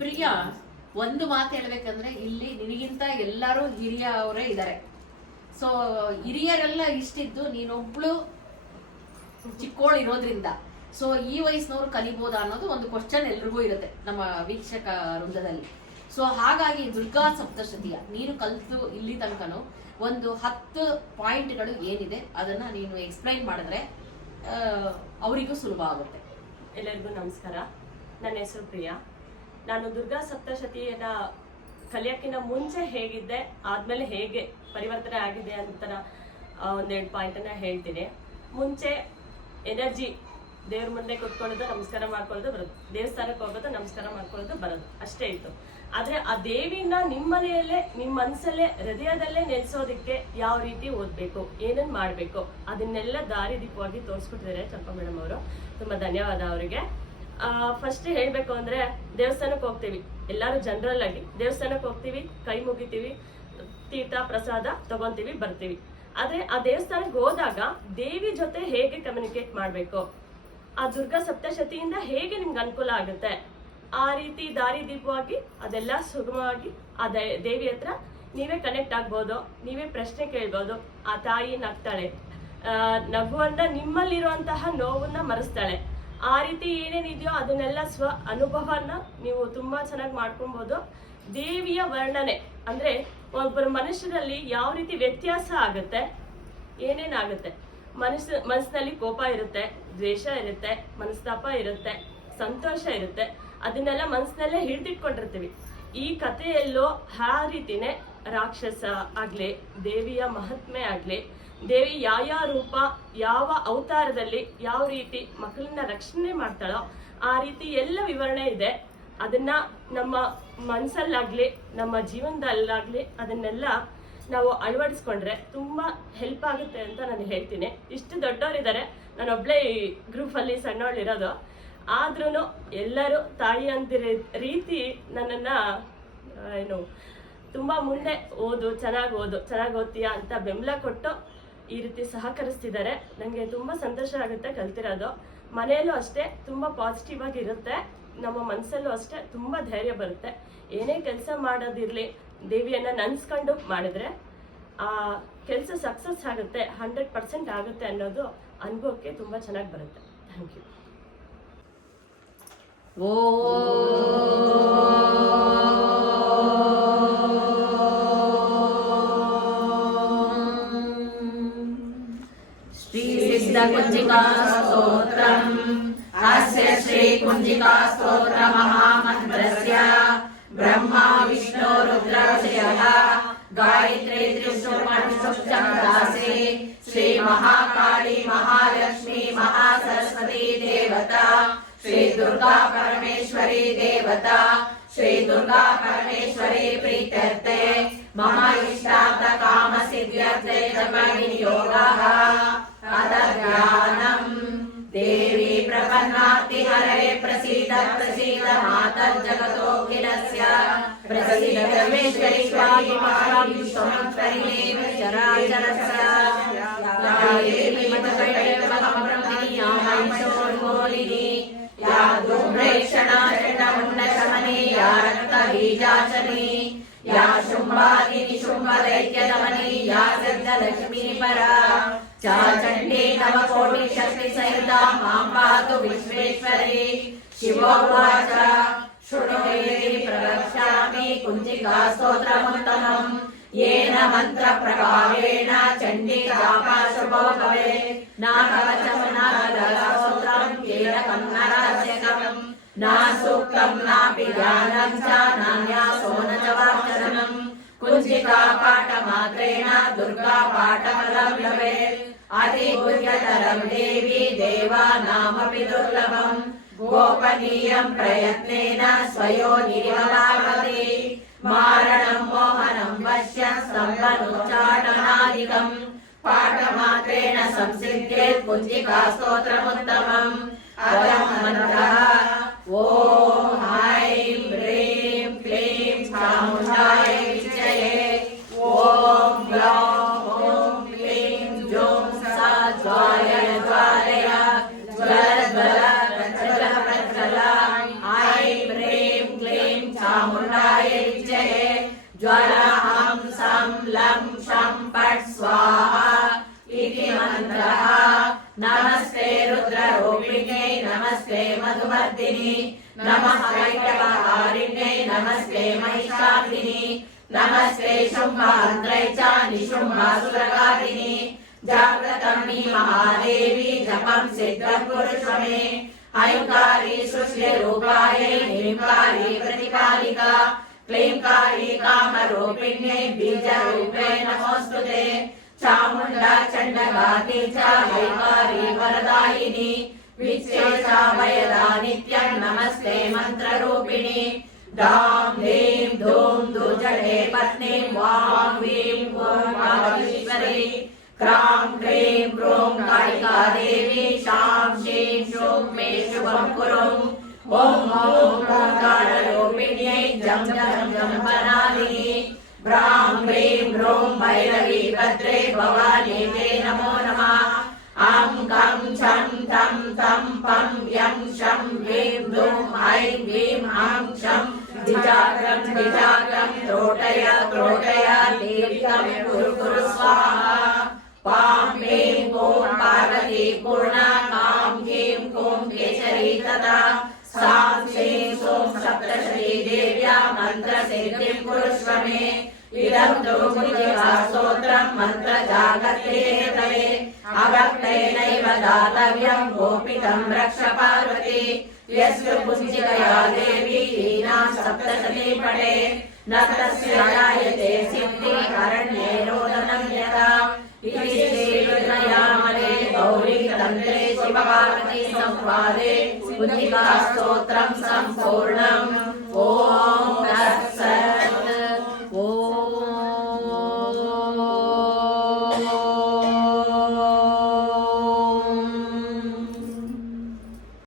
ಪ್ರಿಯಾ, ಒಂದು ಮಾತು ಹೇಳ್ಬೇಕಂದ್ರೆ ಇಲ್ಲಿ ನಿನಗಿಂತ ಎಲ್ಲರೂ ಹಿರಿಯವರೇ ಇದ್ದಾರೆ. ಸೊ ಹಿರಿಯರೆಲ್ಲ ಇಷ್ಟಿದ್ದು ನೀನೊಬ್ಳು ಚಿಕ್ಕೋಳು ಇರೋದ್ರಿಂದ ಸೊ ಈ ವಯಸ್ಸಿನವರು ಕಲಿಬೋದಾ ಅನ್ನೋದು ಒಂದು ಕ್ವಶನ್ ಎಲ್ರಿಗೂ ಇರುತ್ತೆ ನಮ್ಮ ವೀಕ್ಷಕ ವೃಂದದಲ್ಲಿ. ಸೊ ಹಾಗಾಗಿ ದುರ್ಗಾ ಸಪ್ತಶತಿಯ ನೀನು ಕಲಿತು ಇಲ್ಲಿ ತನಕನು ಒಂದು 10 ಪಾಯಿಂಟ್ಗಳು ಏನಿದೆ ಅದನ್ನ ನೀನು ಎಕ್ಸ್ಪ್ಲೈನ್ ಮಾಡಿದ್ರೆ ಅವರಿಗೂ ಸುಲಭ ಆಗುತ್ತೆ. ಎಲ್ಲರಿಗೂ ನಮಸ್ಕಾರ. ನನ್ನ ಹೆಸರು ಪ್ರಿಯಾ. ನಾನು ದುರ್ಗಾ ಸಪ್ತಶತಿಯನ್ನ ಕಲಿಯಕ್ಕಿಂತ ಮುಂಚೆ ಹೇಗಿದ್ದೆ, ಆದ್ಮೇಲೆ ಹೇಗೆ ಪರಿವರ್ತನೆ ಆಗಿದೆ ಅಂತ ಒಂದೆರಡು ಪಾಯಿಂಟನ್ನ ಹೇಳ್ತೀನಿ. ಮುಂಚೆ ಎನರ್ಜಿ ದೇವ್ರ ಮುಂದೆ ಕುತ್ಕೊಳ್ಳೋದು, ನಮಸ್ಕಾರ ಮಾಡ್ಕೊಳ್ಳೋದು ಬರೋದು, ದೇವಸ್ಥಾನಕ್ಕೆ ಹೋಗೋದು, ನಮಸ್ಕಾರ ಮಾಡ್ಕೊಳ್ಳೋದು ಬರೋದು, ಅಷ್ಟೇ ಇತ್ತು. ಆದ್ರೆ ಆ ದೇವಿನ ನಿಮ್ಮ ಮನೆಯಲ್ಲೇ, ನಿಮ್ಮ ಮನಸ್ಸಲ್ಲೇ, ಹೃದಯದಲ್ಲೇ ನೆಲೆಸೋದಕ್ಕೆ ಯಾವ ರೀತಿ ಓದ್ಬೇಕು, ಏನನ್ನ ಮಾಡ್ಬೇಕು, ಅದನ್ನೆಲ್ಲ ದಾರಿ ದೀಪವಾಗಿ ತೋರಿಸ್ಕೊಟ್ಟಿದ್ದಾರೆ ಚಂಪಾ ಮೇಡಮ್ ಅವರು. ತುಂಬಾ ಧನ್ಯವಾದ ಅವರಿಗೆ. ಫಸ್ಟ್ ಹೇಳ್ಬೇಕು ಅಂದ್ರೆ, ದೇವಸ್ಥಾನಕ್ಕೆ ಹೋಗ್ತೀವಿ, ಎಲ್ಲಾರು ಜನರಲ್ ಆಗಿ ದೇವಸ್ಥಾನಕ್ಕೆ ಹೋಗ್ತೀವಿ, ಕೈ ಮುಗಿತೀವಿ, ತೀರ್ಥ ಪ್ರಸಾದ ತಗೊಂತೀವಿ, ಬರ್ತೀವಿ. ಆದ್ರೆ ಆ ದೇವಸ್ಥಾನಕ್ಕೆ ಹೋದಾಗ ದೇವಿ ಜೊತೆ ಹೇಗೆ ಕಮ್ಯುನಿಕೇಟ್ ಮಾಡ್ಬೇಕು, ಆ ದುರ್ಗಾ ಸಪ್ತಶತಿಯಿಂದ ಹೇಗೆ ನಿಮ್ಗೆ ಅನುಕೂಲ ಆಗುತ್ತೆ, ಆ ರೀತಿ ದಾರಿ ದೀಪವಾಗಿ ಅದೆಲ್ಲ ಸುಗಮವಾಗಿ ಆ ದೇವಿ ಹತ್ರ ನೀವೇ ಕನೆಕ್ಟ್ ಆಗ್ಬೋದು, ನೀವೇ ಪ್ರಶ್ನೆ ಕೇಳ್ಬೋದು. ಆ ತಾಯಿ ನಗ್ತಾಳೆ, ನಗುವಂತ ನಿಮ್ಮಲ್ಲಿರುವಂತಹ ನೋವನ್ನ ಮರೆಸ್ತಾಳೆ. ಆ ರೀತಿ ಏನೇನಿದೆಯೋ ಅದನ್ನೆಲ್ಲ ಸ್ವ ಅನುಭವನ ನೀವು ತುಂಬಾ ಚೆನ್ನಾಗಿ ಮಾಡ್ಕೊಬಹುದು. ದೇವಿಯ ವರ್ಣನೆ ಅಂದ್ರೆ ಒಬ್ಬರ ಮನುಷ್ಯರಲ್ಲಿ ಯಾವ ರೀತಿ ವ್ಯತ್ಯಾಸ ಆಗುತ್ತೆ, ಏನೇನಾಗುತ್ತೆ. ಮನಸ್ಸಿನಲ್ಲಿ ಕೋಪ ಇರುತ್ತೆ, ದ್ವೇಷ ಇರುತ್ತೆ, ಮನಸ್ತಾಪ ಇರುತ್ತೆ, ಸಂತೋಷ ಇರುತ್ತೆ. ಅದನ್ನೆಲ್ಲ ಮನಸ್ಸಿನಲ್ಲೇ ಹಿಡಿದಿಟ್ಕೊಂಡಿರ್ತೀವಿ. ಈ ಕಥೆಯಲ್ಲೋ ಆ ರೀತಿನೇ ರಾಕ್ಷಸ ಆಗ್ಲಿ, ದೇವಿಯ ಮಹಾತ್ಮೆ ಆಗ್ಲಿ, ದೇವಿ ಯಾವ ರೂಪ, ಯಾವ ಅವತಾರದಲ್ಲಿ ಯಾವ ರೀತಿ ಮಕ್ಕಳನ್ನ ರಕ್ಷಣೆ ಮಾಡ್ತಾಳೋ ಆ ರೀತಿ ಎಲ್ಲ ವಿವರಣೆ ಇದೆ. ಅದನ್ನ ನಮ್ಮ ಮನ್ಸಲ್ಲಾಗ್ಲಿ, ನಮ್ಮ ಜೀವನದಲ್ಲಾಗ್ಲಿ ಅದನ್ನೆಲ್ಲ ನಾವು ಅಳವಡಿಸ್ಕೊಂಡ್ರೆ ತುಂಬಾ ಹೆಲ್ಪ್ ಆಗುತ್ತೆ ಅಂತ ನಾನು ಹೇಳ್ತೀನಿ. ಇಷ್ಟು ದೊಡ್ಡವರಿದ್ದಾರೆ, ನಾನೊಬ್ಳೆ ಈ ಗ್ರೂಪ್ ಅಲ್ಲಿ ಸಣ್ಣವಳಿರೋದು. ಆದ್ರೂ ಎಲ್ಲರೂ ತಾಯಿ ಅಂತಿರ ರೀತಿ ನನ್ನನ್ನ ಏನು ತುಂಬಾ ಮುಂದೆ ಚೆನ್ನಾಗಿ ಓದ್ತೀಯಾ ಅಂತ ಬೆಂಬಲ ಕೊಟ್ಟು ಈ ರೀತಿ ಸಹಕರಿಸ್ತಿದ್ದಾರೆ. ನಂಗೆ ತುಂಬಾ ಸಂತೋಷ ಆಗುತ್ತೆ ಕಲ್ತಿರೋದು. ಮನೆಯಲ್ಲೂ ಅಷ್ಟೇ ತುಂಬಾ ಪಾಸಿಟಿವ್ ಆಗಿ ಇರುತ್ತೆ, ನಮ್ಮ ಮನಸ್ಸಲ್ಲೂ ಅಷ್ಟೇ ತುಂಬಾ ಧೈರ್ಯ ಬರುತ್ತೆ. ಏನೇ ಕೆಲಸ ಮಾಡೋದಿರ್ಲಿ, ದೇವಿಯನ್ನ ನೆನ್ಸ್ಕೊಂಡು ಮಾಡಿದ್ರೆ ಆ ಕೆಲಸ ಸಕ್ಸಸ್ ಆಗುತ್ತೆ, 100% ಆಗುತ್ತೆ ಅನ್ನೋದು ಅನುಭವಕ್ಕೆ ತುಂಬಾ ಚೆನ್ನಾಗಿ ಬರುತ್ತೆ. Thank you. ಶ್ರೀ ಸಿದ್ಧ ಕುಂಜಿಕಾ ಸ್ತೋತ್ರಂ ಅಸ್ಯ ಶ್ರೀ ಕುಂಜಿಕಾ ಸ್ತೋತ್ರ ಮಹಾಮಂತ್ರಸ್ಯ ಬ್ರಹ್ಮ ವಿಷ್ಣು ರುದ್ರಋಷಯಃ ಗಾಯತ್ರಿ ತ್ರಿಶೂಲಮಣಿಶ್ಚಂದಾಸೆ ಶ್ರೀ ಮಹಾಕಾಳಿ ಮಹಾಲಕ್ಷ್ಮಿ ಮಹಾಸರಸ್ವತಿ ದೇವತಾ ಶ್ರೀ ದುರ್ಗಾ ಪರಮೇಶ್ವರಿ ದೇವತಾ ಶ್ರೀ ದುರ್ಗಾ ಪರಮೇಶ್ವರಿ ಪ್ರೀತ್ಯರ್ಥೆ ಮಮ ಇಷ್ಟಾರ್ಥ ಕಾಮ ಸಿದ್ಧ್ಯರ್ಥೆ ಜಪವಿನಿಯೋಗಃ ಅತಧ್ಯಾನಂ ದೇವಿ ಪ್ರಪನ್ನಾರ್ತಿ ಹರೇ ಪ್ರಸೀದ ಪ್ರಸೀದ ಮಾತರ್ಜಗತೋಖಿಲಸ್ಯ ಪ್ರಸೀದ ಸರ್ವೇಶ್ವರೀಶ್ವರಿ ಮಹಾವಿಶ್ವೇಶ್ವರಿ ಚರಾಚರಸ್ಯ ದೇವಿ ಮತಕೈಟಮಕಮಬ್ರಹ್ಮಣಿಯಾಮೈಶೋರ್ಮೋಲಿನಿ ಯಾ ಧೂಮ್ರೇಕ್ಷಣಾಚರಣಮುನ್ನಶಮನಿ ಯಾ ರಕ್ತಬೀಜಾಚನಿ ಯಾ ಶುಂಭಾದಿನಿ ಶುಂಭದೈತ್ಯದಮನಿ ಯಾ ಸಿದ್ಧಲಕ್ಷ್ಮೀ ಪರಾ ಚಾಚಂಡೀ ನವಕೋಟಿ ಶಕ್ತಿ ಸಹಿತ ಮಾಂ ಪಾತು ವಿಶ್ವೇಶ್ವರಿ. ಶಿವೋವಾಚ ಶೃಣೋಯೇತಿ ಪ್ರವಕ್ಷ್ಯಾಮಿ ಕುಂಜಿಕಾ ಸ್ತೋತ್ರಮುತ್ತಮಂ ಯೇನ ಮಂತ್ರ ಪ್ರಭಾವೇಣ ಚಂಡೀ ಜಾಪ ಶುಭೋ ಭವೇತ್. ನ ಕವಚಂ ನ ಸ್ತೋತ್ರಂ ಕೇರಕಂ ನ ರಹಸ್ಯಕಂ ನ ಸೂಕ್ತಂ ನಾಪಿ ಧ್ಯಾನಂ ಚ ನಾನ್ಯಾಸೋ ನ ಚ ವಾಚನಂ. ಕುಂಜಿಕಾ ಪಾಠ ಮಾತ್ರೇಣ ದುರ್ಗಾ ಪಾಠಫಲಂ ಲಭೇತ್. ಅತಿಗುಹ್ಯತರಂ ದೇವಿ ದೇವಾನಾಮಪಿ ದುರ್ಲಭಂ. ಗೋಪನೀಯಂ ಪ್ರಯತ್ನೇನ ಸ್ವಯೋನಿರಿವ ಪಾರ್ವತಿ. ಮಾರಣಂ ಮೋಹನಂ ವಶ್ಯಂ ಸ್ತಂಭನೋಚ್ಚಾಟನಾದಿಕಂ. ಪಾಠಮಾತ್ರೇಣ ಸಂಸಿದ್ಧೇತ್ ಕುಂಜಿಕಾ ಸ್ತೋತ್ರಮುತ್ತಮಂ. ಅದಂ ಮಂತ್ರಃ ಓಂ ಐಂ ಹ್ರೀಂ ಕ್ಲೀಂ ಚಾಮುಂಡಾಯ ವಿಚ್ಚಯೇ. ಓಂ ಗ್ಲೌಂ ಓಂ ಕ್ಲೀಂ ಜೋಂ ಸಾ ಜ್ವಾಲಯ ಜ್ವಾಲಯ ಜ್ವಲ ಜ್ವಲ ಪ್ರಜ್ವಲ ಪ್ರಜ್ವಲ. ಐಂ ಹ್ರೀಂ ಕ್ಲೀಂ लं शं फट् स्वाहा इति मन्त्रः। नमस्ते रुद्ररूपिण्यै नमस्ते मधुमर्दिनि नमः कैटभहारिण्यै नमस्ते महिषासिनि नमस्ते शुम्भहन्त्रै च निशुम्भासुरघातिनि। जागृतं हि महादेवी जपं सिद्धं कुरुष्व मे। ऐङ्कारी सृष्टिरूपायै ह्रीङ्कारी प्रतिपालिका क्लीङ्कारी कामरूपिण्यै बीजरूपे नमोऽस्तुते। चामुण्डा चण्डघाती च ऐङ्कारी वरदायिनी विच्छेषा वयदा नित्यं नमस्ते मन्त्ररूपिणी। धाम धीं धूम दुजटे पत्नीं वां वीं ॐ वागीश्वरी क्रां क्रीं क्रूं कालिका देवी शां शीं शूं मे शुभं कुरु। ॐ ओंकाररूपिण्यै जं जं जम्पनादिनी ब्रां ह्रीं ह्रूं भैरवी भद्रे भवानी ते नमो नमः। अं कं छं ठं तं पं यं शं ह्रीं धूं ऐं ह्रीं हं शं द्विजाग्रं त्रोटय देविकं कुरु कुरु स्वाहा। पां ह्रीं ॐ पार्वती पूर्णा कां ह्रीं ॐ केशरी तथा सां श्रीं सों सप्तशती देव्या मन्त्रसिद्धिं कुरुष्व मे। इदं तु स्तोत्रं मन्त्रजागर्ते तवे अभक्तेनैव दातव्यं गोपितं रक्ष पार्वती। यस्य पुञ्जिकया देवी हीना सप्तशती पठे न तस्य जायते सिद्धिः अरण्ये रोदनं यथा। इति श्रीरुद्रयामले गौरीतन्त्रे शिवपार्वती संवादे पुञ्जिकास्तोत्रं सम्पूर्णम्।